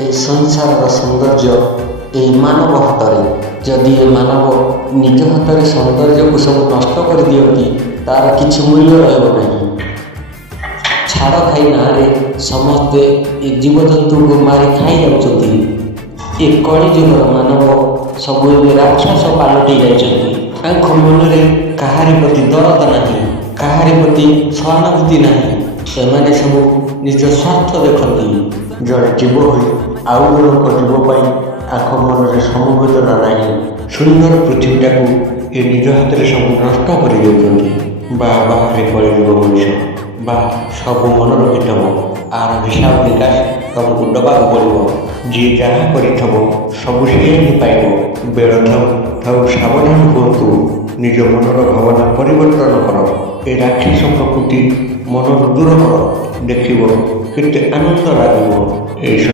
এই ସଂସାରର ସୌନ୍ଦର୍ଯ୍ୟ ଏହି ମାନବ ହାତରେ। ଯଦି ଏ ମାନବ ନିଜ ହାତରେ ସୌନ୍ଦର୍ଯ୍ୟକୁ ସବୁ ନଷ୍ଟ କରିଦିଅନ୍ତି ତା'ର କିଛି ମୂଲ୍ୟ ରହିବ ନାହିଁ। ଛାଡ଼ ଖାଇ ନାଁରେ ସମସ୍ତେ ଏ ଜୀବଜନ୍ତୁଙ୍କୁ ମାରି ଖାଇଯାଉଛନ୍ତି। ଏ କଳିଯୁଗର ମାନବ ସବୁ ଏବେ ରାକ୍ଷସ ପାଲଟି ଯାଇଛନ୍ତି। ତାଙ୍କ ମନରେ କାହାରି ପ୍ରତି ଦରଦ ନାହିଁ, କାହାରି ପ୍ରତି ସହାନୁଭୂତି ନାହିଁ। ସେମାନେ ସବୁ ନିଜ ସ୍ୱାର୍ଥ ଦେଖନ୍ତି। ଜଣେ ଜୀବ ହୋଇ ଆଉ ଜଣଙ୍କ ଜୀବ ପାଇଁ ତାଙ୍କ ମନରେ ସମବେଦନା ନାହିଁ। ସୁନ୍ଦର ପୃଥିବୀଟାକୁ ଏ ନିଜ ହାତରେ ସବୁ ନଷ୍ଟ କରିଦେଉଛନ୍ତି। ବାହାରେ କଳିଯୁଗ ମଣିଷ, ସବୁ ମନେ ରଖିଥବ। ଆର ହିସାବ ନିକାଶ ତମକୁ ଦେବାକୁ ପଡ଼ିବ। ଯିଏ ଯାହା କରିଥବ ସବୁ ସିଏ ହିଁ ପାଇବ। ବେଳ ଥାଉ ସାବଧାନ ହୁଅନ୍ତୁ। ନିଜ ମନର ଭାବନା ପରିବର୍ତ୍ତନ କର। ଏ ରାକ୍ଷସ ପ୍ରକୃତି ମନରୁ ଦୂର କର। ଦେଖିବ କେତେ ଆନନ୍ଦ ଲାଗିବ।